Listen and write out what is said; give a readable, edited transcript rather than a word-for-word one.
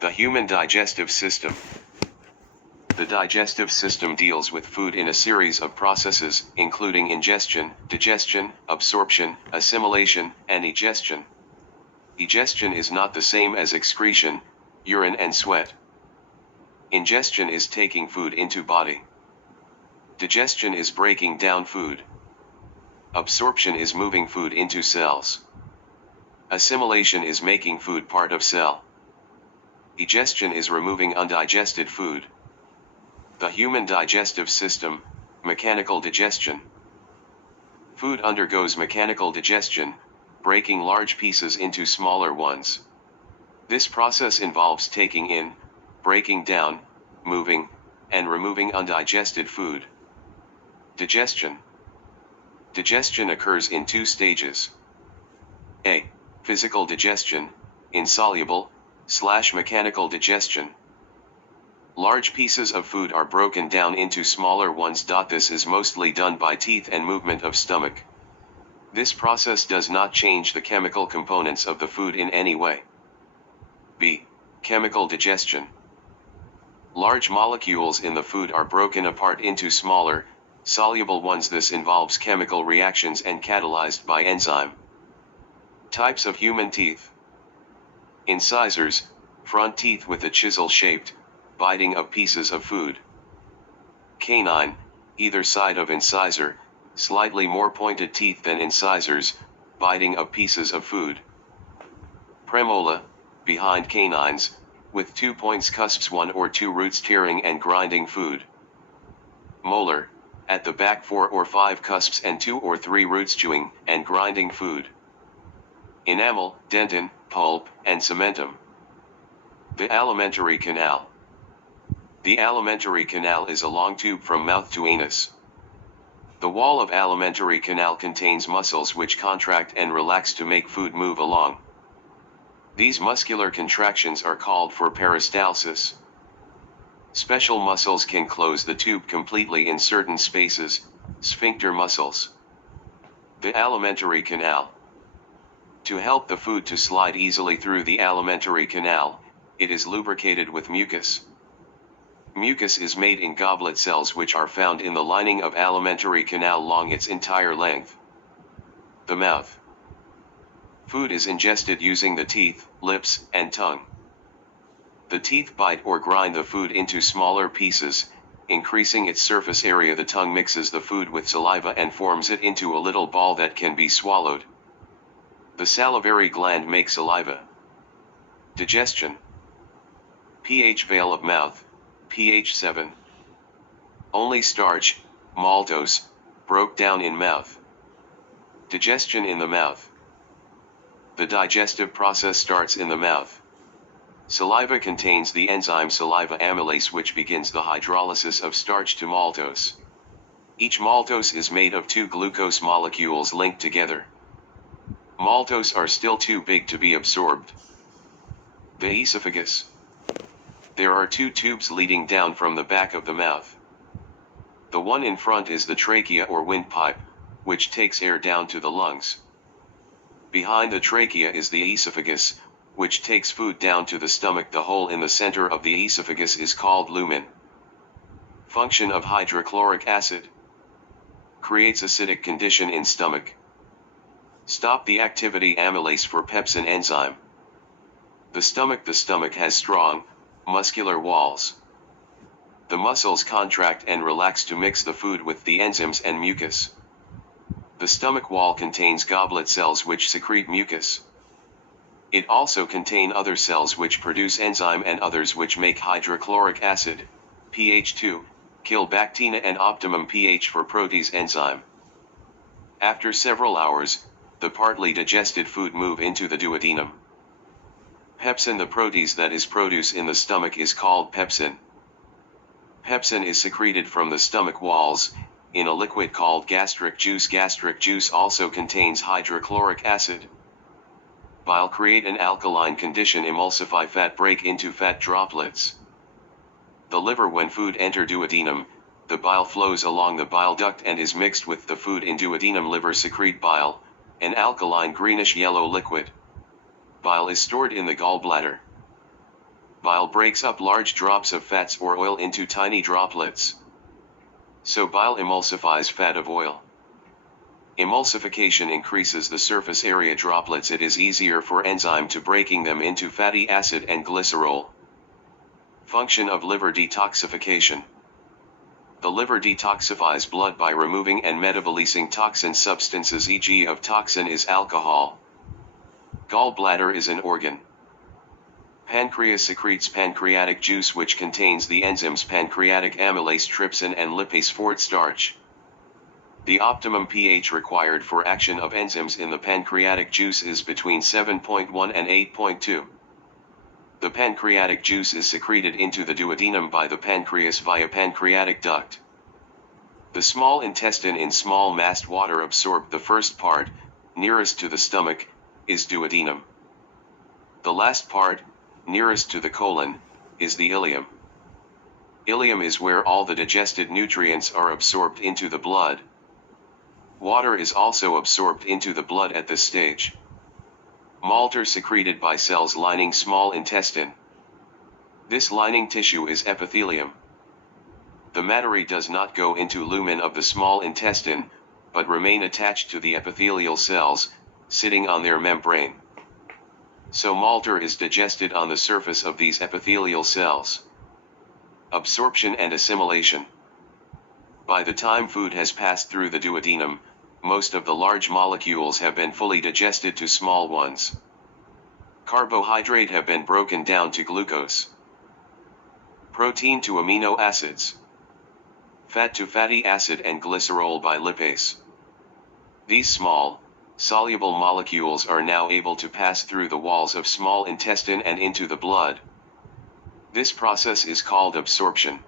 The human digestive system. The digestive system deals with food in a series of processes, including ingestion, digestion, absorption, assimilation, and egestion. Egestion is not the same as excretion, urine and sweat. Ingestion is taking food into body. Digestion is breaking down food. Absorption is moving food into cells. Assimilation is making food part of cell. Egestion is removing undigested food. The human digestive system, mechanical digestion. Food undergoes mechanical digestion, breaking large pieces into smaller ones. This process involves taking in, breaking down, moving, and removing undigested food. Digestion. Digestion occurs in two stages. A. Physical digestion, insoluble/mechanical digestion. Large pieces of food are broken down into smaller ones. This is mostly done by teeth and movement of stomach. This process does not change the chemical components of the food in any way. B. Chemical digestion. Large molecules in the food are broken apart into smaller, soluble ones. This involves chemical reactions and catalyzed by enzyme. Types of human teeth. Incisors, front teeth with a chisel-shaped, biting of pieces of food. Canine, either side of incisor, slightly more pointed teeth than incisors, biting of pieces of food. Premolar, behind canines, with 2 points cusps, 1 or 2 roots tearing and grinding food. Molar, at the back 4 or 5 cusps and 2 or 3 roots chewing and grinding food. Enamel, dentin, pulp, and cementum. The alimentary canal. The alimentary canal is a long tube from mouth to anus. The wall of alimentary canal contains muscles which contract and relax to make food move along. These muscular contractions are called for peristalsis. Special muscles can close the tube completely in certain spaces, sphincter muscles. The alimentary canal. To help the food to slide easily through the alimentary canal, it is lubricated with mucus. Mucus is made in goblet cells which are found in the lining of alimentary canal along its entire length. The mouth. Food is ingested using the teeth, lips, and tongue. The teeth bite or grind the food into smaller pieces, increasing its surface area. The tongue mixes the food with saliva and forms it into a little ball that can be swallowed. The salivary gland makes saliva. Digestion. pH veil of mouth, pH 7. Only starch, maltose, broke down in mouth. Digestion in the mouth. The digestive process starts in the mouth. Saliva contains the enzyme saliva amylase which begins the hydrolysis of starch to maltose. Each maltose is made of 2 glucose molecules linked together. Maltose are still too big to be absorbed. The esophagus. There are 2 tubes leading down from the back of the mouth. The one in front is the trachea or windpipe, which takes air down to the lungs. Behind the trachea is the esophagus, which takes food down to the stomach. The hole in the center of the esophagus is called lumen. Function of hydrochloric acid. Creates acidic condition in stomach. Stop the activity amylase for pepsin enzyme. The stomach has strong, muscular walls. The muscles contract and relax to mix the food with the enzymes and mucus. The stomach wall contains goblet cells which secrete mucus. It also contains other cells which produce enzyme and others which make hydrochloric acid, pH 2, kill bacteria and optimum pH for protease enzyme. After several hours, the partly digested food move into the duodenum. Pepsin, the protease that is produced in the stomach, is called pepsin. Pepsin is secreted from the stomach walls, in a liquid called gastric juice. Gastric juice also contains hydrochloric acid. Bile create an alkaline condition, emulsify fat, break into fat droplets. The liver, when food enter duodenum, the bile flows along the bile duct and is mixed with the food in duodenum. Liver secrete bile, an alkaline greenish yellow liquid. Bile is stored in the gallbladder. Bile breaks up large drops of fats or oil into tiny droplets. So bile emulsifies fat of oil. Emulsification increases the surface area droplets. It is easier for enzyme to breaking them into fatty acid and glycerol. Function of liver detoxification. The liver detoxifies blood by removing and metabolizing toxin substances, e.g. of toxin is alcohol. Gallbladder is an organ. Pancreas secretes pancreatic juice which contains the enzymes pancreatic amylase, trypsin and lipase for starch. The optimum pH required for action of enzymes in the pancreatic juice is between 7.1 and 8.2. The pancreatic juice is secreted into the duodenum by the pancreas via pancreatic duct. The small intestine in small massed water absorbed. The first part, nearest to the stomach, is duodenum. The last part, nearest to the colon, is the ileum. Ileum is where all the digested nutrients are absorbed into the blood. Water is also absorbed into the blood at this stage. Malter secreted by cells lining small intestine. This lining tissue is epithelium. The matter does not go into lumen of the small intestine, but remain attached to the epithelial cells, sitting on their membrane. So malter is digested on the surface of these epithelial cells. Absorption and assimilation. By the time food has passed through the duodenum, most of the large molecules have been fully digested to small ones. Carbohydrate have been broken down to glucose. Protein to amino acids. Fat to fatty acid and glycerol by lipase. These small, soluble molecules are now able to pass through the walls of small intestine and into the blood. This process is called absorption.